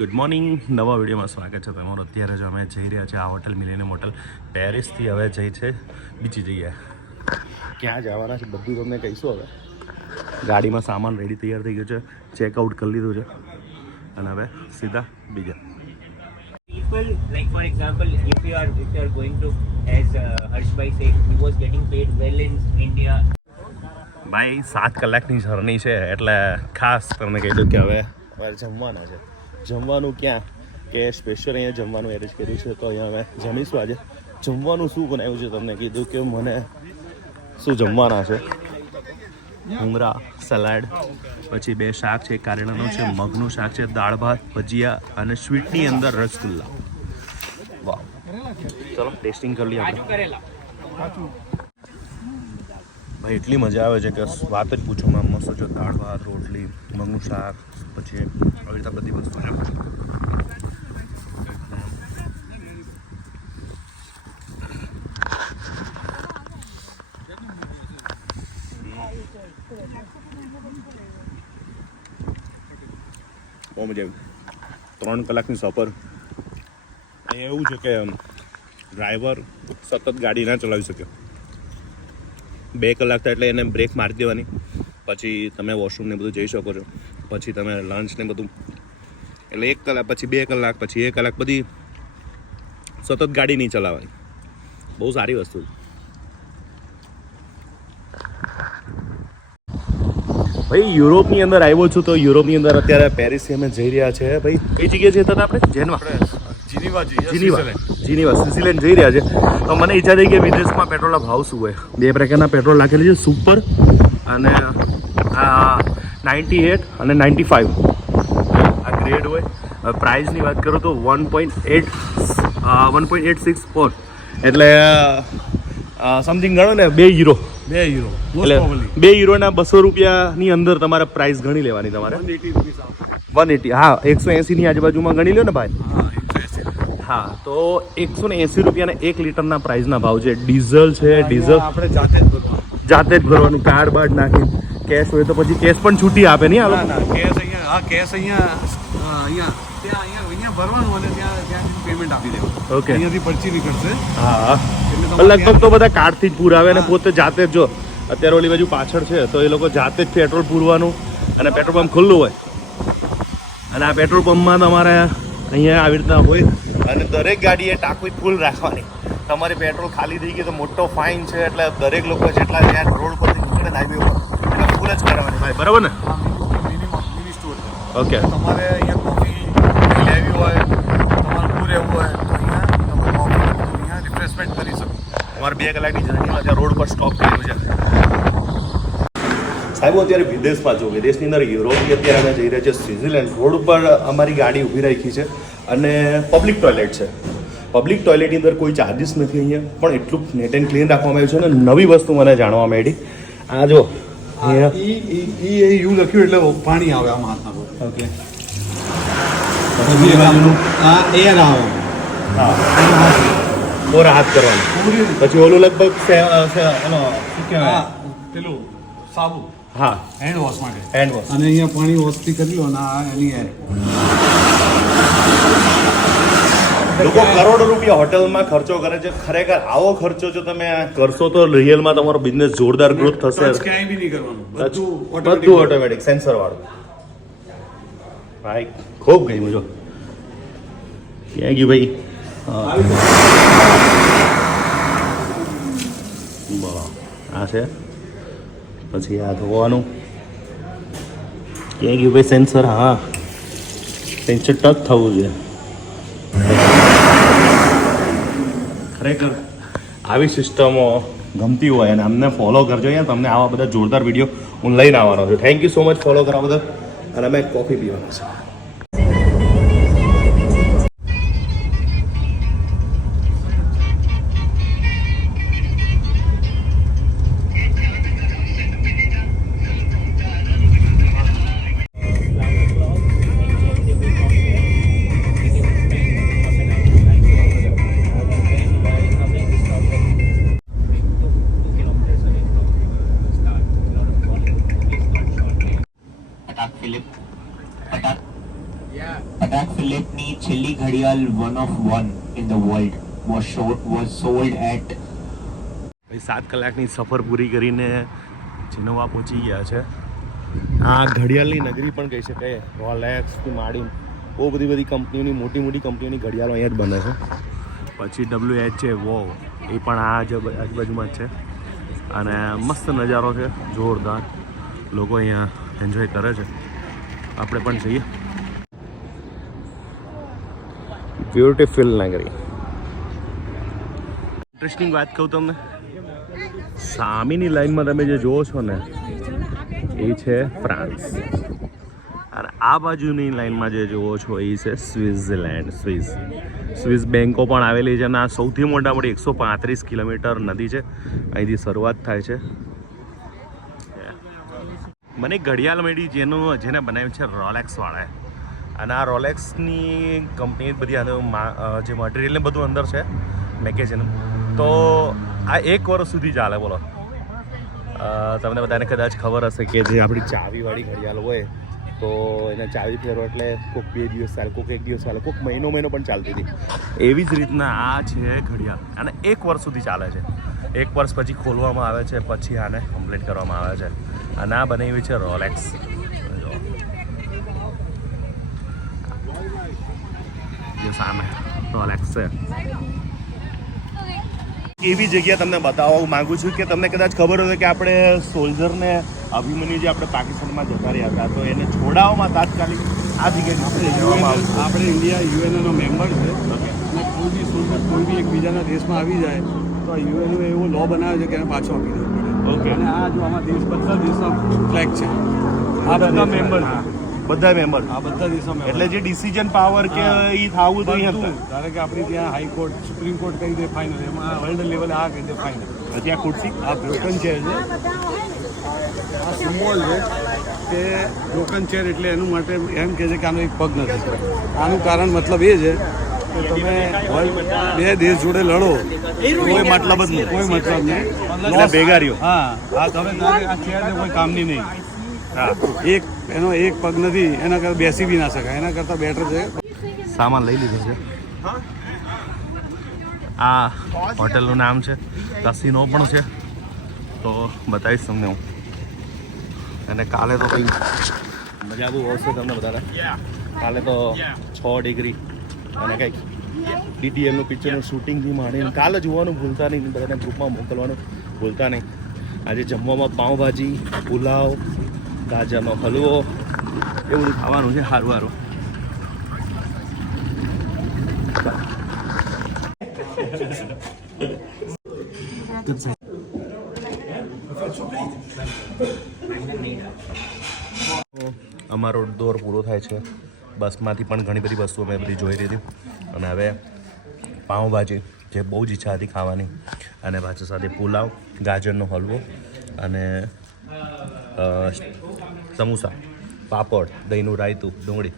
Good morning, નવા વિડીયોમાં સ્વાગત છે તમારું. અત્યારે જો અમે જઈ રહ્યા છીએ આ હોટલ મિલેનિયમ હોટલ પેરિસથી. હવે જઈ છે બીજી જગ્યાએ. ક્યાં જવાના છે બધું તમને કહીશું. હવે ગાડીમાં સામાન રેડી તૈયાર થઈ ગયો છે, ચેકઆઉટ કરી લીધું છે અને હવે સીધા બીજા. People, like for example, if you are going to, as Harshbhai said, he was getting paid well in India. ભાઈ 7 કલાકની જર્ની છે એટલે ખાસ તમને કહી દઉં કે હવે અમારે જમવાના છે. જમવાનું ક્યાં કે સ્પેશિયલ અહીંયા જમવાનું એરેન્જ કર્યું છે, તો અહીંયા અમે જમીશું. આજે જમવાનું શું બનાવ્યું છે તમને કીધું કે મને શું જમવાના છે. ભૂંગળા, સલાડ, પછી 2 શાક છે, કારેલાનું છે, મગનું શાક છે, દાળ ભાત, ભજીયા અને સ્વીટની અંદર રસગુલ્લા. વાહ, ચલો ટેસ્ટિંગ કરી લઈએ આપણે. ભાઈ એટલી મજા આવે છે કે વાત જ પૂછો. મસ્ત જો દાળ ભાત, રોટલી, મગનું શાક, પછી આવી રીતે બધી વસ્તુ છે. બહુ મજા આવી. 3 કલાકની સફર. અહીંયા એવું છે કે ડ્રાઈવર સતત ગાડી ના ચલાવી શકે. 2 કલાક થાય એટલે એને બ્રેક મારી દેવાની, પછી તમે વોશરૂમ ને બધું જઈ શકો છો, પછી તમે લંચ ને બધું. એટલે 1 કલાક, પછી 2 કલાક, પછી 1 કલાક, બધી સતત ગાડી નહીં ચલાવવાની. બહુ સારી વસ્તુ છે. ભાઈ યુરોપની અંદર આવ્યો છું, તો યુરોપની અંદર અત્યારે પેરિસથી અમે જઈ રહ્યા છે. ભાઈ કઈ જગ્યાએ જતા હતા આપણે? જીનીવા, સ્વિટ્ઝરલેન્ડ જઈ રહ્યા છે. તો મને ઈચ્છા થઈ કે વિદેશમાં પેટ્રોલના ભાવ શું હોય. 2 પ્રકારના પેટ્રોલ નાખેલી છે, સુપર અને 98 અને 95 આ ગ્રેડ હોય. પ્રાઇસની વાત કરું તો 1.84 એટલે સમથિંગ ગણો ને 2 યુરો. એટલે 2 યુરોના 200 રૂપિયાની અંદર તમારે પ્રાઇસ ગણી લેવાની. તમારે 180, હા 180ની આજુબાજુમાં ગણી લો ને ભાઈ. હા, તો 180 રૂપિયાના 1 લીટરના પ્રાઇસના ભાવ છે. ડીઝલ છે, ડીઝલ આપણે જાતે જ ભરવાનું, કાર્ડ બાર્ડ નાખી. કેશ હોય તો પછી કેશ પણ છૂટી આપે નહીં? આ કેશ અહીંયા ભરવાનું અને ત્યાં પેમેન્ટ આપી દેવાનું. ઓકે, અહીંયાથી પરચી નીકળશે. હા, લગભગ તો બધા કાર્ડથી જ પૂરાવે અને પોતે જાતે જ. જો અત્યારે ઓલી બાજુ પાછળ છે તો એ લોકો જાતે જ પેટ્રોલ પૂરવાનું, અને પેટ્રોલ પંપ ખુલ્લું હોય. અને આ પેટ્રોલ પંપમાં તમારે અહીંયા આવી રીતના હોય, અને દરેક ગાડીએ ટાંકી ફૂલ રાખવાની. તમારી પેટ્રોલ ખાલી થઈ ગઈ તો મોટો ફાઇન છે. એટલે દરેક લોકો જેટલા ત્યાં રોડ પરથી નીકળે હાઈવે ઉપર એટલે ફૂલ જ કરાવવાની ભાઈ. બરાબર ને? મિની સ્ટોર છે. ઓકે, તમારે અહીંયા કોફી લેવી હોય, તમારે ઊભું રહેવું હોય તો અહીંયા તમે કોફી અહીંયા રિફ્રેશમેન્ટ કરી શકો. અમારે 2 કલાકની જર્નીમાં ત્યાં રોડ પર સ્ટોપ કર્યું છે. સાહેબ હું અત્યારે વિદેશમાં છું. વિદેશની અંદર યુરોપથી અત્યારે અમે જઈ રહ્યા છીએ સ્વિટ્ઝરલેન્ડ. રોડ ઉપર અમારી ગાડી ઊભી રાખી છે અને પબ્લિક ટોયલેટ છે. પબ્લિક ટોયલેટની અંદર કોઈ ચાર્જિસ નથી અહીંયા, પણ એટલું નેટ એન્ડ ક્લીન રાખવામાં આવ્યું છે. અને નવી વસ્તુ મને જાણવા મળી. આ જો યુ લખ્યું એટલે પાણી આવે આમાં હાથના પર. ઓકે, એર આવે. હા, ઓર હાથ કરવાનો. પછી ઓલું લગભગ એનો શું કહેવાય, પેલું સાબુ. હા, હેન્ડ વોશ માટે. Hand wash. અને અહીંયા પાણી વોશથી કરી લો અને આ એની એર. લોકો કરોડો રૂપિયા હોટલમાં ખર્ચો કરે છે. ખરેખર આવો ખર્ચો જો તમે કરશો તો રિયલમાં તમારો બિઝનેસ જોરદાર ગ્રોથ થશે. ક્યાંય બી નહીં કરવાનું, બધું ઓટોમેટિક સેન્સર વાળું. ભાઈ ખૂબ ગઈ જો. ક્યાં ગયું ભાઈ? આ છે, પછી આ ધોવાનું. ક્યાં ગયું ભાઈ સેન્સર? હા, સેન્સર ટચ થવું જોઈએ. ખરેખર આવી સિસ્ટમો ગમતી હોય અને અમને ફોલો કરજો. અહીંયા તમને આવા બધા જોરદાર વિડીયો હું લઈને આવવાનો છું. Thank you so much follow કરવા બદલ. અને અમે કોફી પીવાનું છે. Philip, attack. Patek Philippe ની છેલ્લી ઘડિયાળ 1 of 1 in the world was sold at ભાઈ 7 કલાકની સફર પૂરી કરીને જીનોવા પહોંચી ગયા છે. આ ઘડિયાળની નગરી પણ કહી શકાય. રોલેક્સથી માંડીને બહુ બધી કંપનીઓની મોટી કંપનીઓની ઘડિયાળો અહીંયા જ બને છે. પછી WH છે વો એ પણ આ આજુબાજુમાં જ છે. અને મસ્ત નજારો છે, જોરદાર. લોકો અહીંયા એન્જોય કરે છે. આપણે પણ જઈએ. બ્યુટીફુલ નગરી. ઇન્ટરેસ્ટિંગ વાત કહું તમને, સામેની લાઈનમાં તમે જે જુઓ છો ને એ છે ફ્રાન્સ, અને આ બાજુની લાઈનમાં જે જુઓ છો એ છે સ્વિટ્ઝરલેન્ડ. સ્વિસ બેંકો પણ આવેલી છે, અને આ સૌથી મોટી 135 કિલોમીટર નદી છે. અહીંથી શરૂઆત થાય છે. મને એક ઘડિયાળ મળી જેને બનાવ્યું છે રોલેક્સવાળાએ, અને આ રોલેક્સની કંપની બધી જે મટીરિયલ ને બધું અંદર છે મેકેજન. તો આ 1 વર્ષ સુધી ચાલે. બોલો, તમને બધાને કદાચ ખબર હશે કે જે આપણી ચાવીવાળી ઘડિયાળ હોય તો એને ચાવી ફેરવો એટલે કોઈક 2 દિવસ ચાલે, કોઈક 1 દિવસ ચાલે, કોઈક મહિનો પણ ચાલતી હતી. એવી જ રીતના આ છે ઘડિયાળ, અને 1 વર્ષ સુધી ચાલે છે. 1 વર્ષ પછી ખોલવામાં આવે છે, પછી આને કમ્પ્લીટ કરવામાં આવે છે. અને આ બનાવી છે રોલેક્સ. જે સામે રોલેક્સ છે. એવી જગ્યા તમને બતાવવા માંગુ છું કે તમને કદાચ ખબર હોય કે આપણે સોલ્જરને અભિમન્યુ જે આપણે પાકિસ્તાનમાં જતા રહ્યા હતા, તો એને છોડાવવામાં તાત્કાલિક આ જગ્યાએ આપણે ઇન્ડિયા યુએનનો મેમ્બર છે, અને કોઈ બી સોલ્જર કોઈ બી એકબીજાના દેશમાં આવી જાય તો યુએનએ એવો લો બનાવ્યો છે કે એને પાછો આપી દેવો પડે. ઓકે. અને આ જો આમાં બધા દેશના ફ્લેગ છે, આ બધા મેમ્બર છે, બધા મેમ્બર. આ બધા દેશો member. એટલે જે ડિસિઝન પાવર કે એ થવું તો અહીંયા બધું. ધારો કે આપણી ત્યાં હાઈકોર્ટ, સુપ્રીમ કોર્ટ કહી દે ફાઇનલ, એમાં વર્લ્ડ લેવલે આ કહી દે ફાઇનલ. ત્યાં ખુરશી આ બ્રોકન ચેર છે, આ સિમ્બોલ છે કે બ્રોકન ચેર એટલે એનું માટે એમ કહે છે કે આનો એક પગ નથી. આનું કારણ મતલબ એ છે કે તમે બે દેશ જોડે લડો, કોઈ મતલબ જ નહીં. કોઈ મતલબ નહીં. એટલે ભેગા રહ્યો. હા, આ તમે આ ચેર કોઈ કામની નહીં. હા, એનો એક પગ નથી, એના કરતાં બેસી બી ના શકાય. એના કરતાં બેટર છે. સામાન લઈ લીધો છે. આ હોટલનું નામ છે કસિનો પણ છે, તો બતાવીશ તમને હું. અને કાલે તો કંઈ મજા બહુ આવશે તમને બધાને. કાલે તો 6 ડિગ્રી અને કંઈક DTLનું પિક્ચરનું શૂટિંગથી માંડીને કાલે જોવાનું ભૂલતા નહીં, બધાને ગ્રુપમાં મોકલવાનું ભૂલતા નહીં. આજે જમવામાં પાઉંભાજી, પુલાવ, ગાજરનો હલવો એ બધું ખાવાનું છે. સારું સારું. અમારો દોર પૂરો થાય છે. બસમાંથી પણ ઘણી બધી વસ્તુઓ મેં બધી જોઈ લીધી, અને હવે પાઉંભાજી જે બહુ જ ઈચ્છા હતી ખાવાની, અને પાછળ સાથે પુલાવ, ગાજરનો હલવો અને સમોસા, પાપડ, દહીંનું રાયતું, ડુંગળી.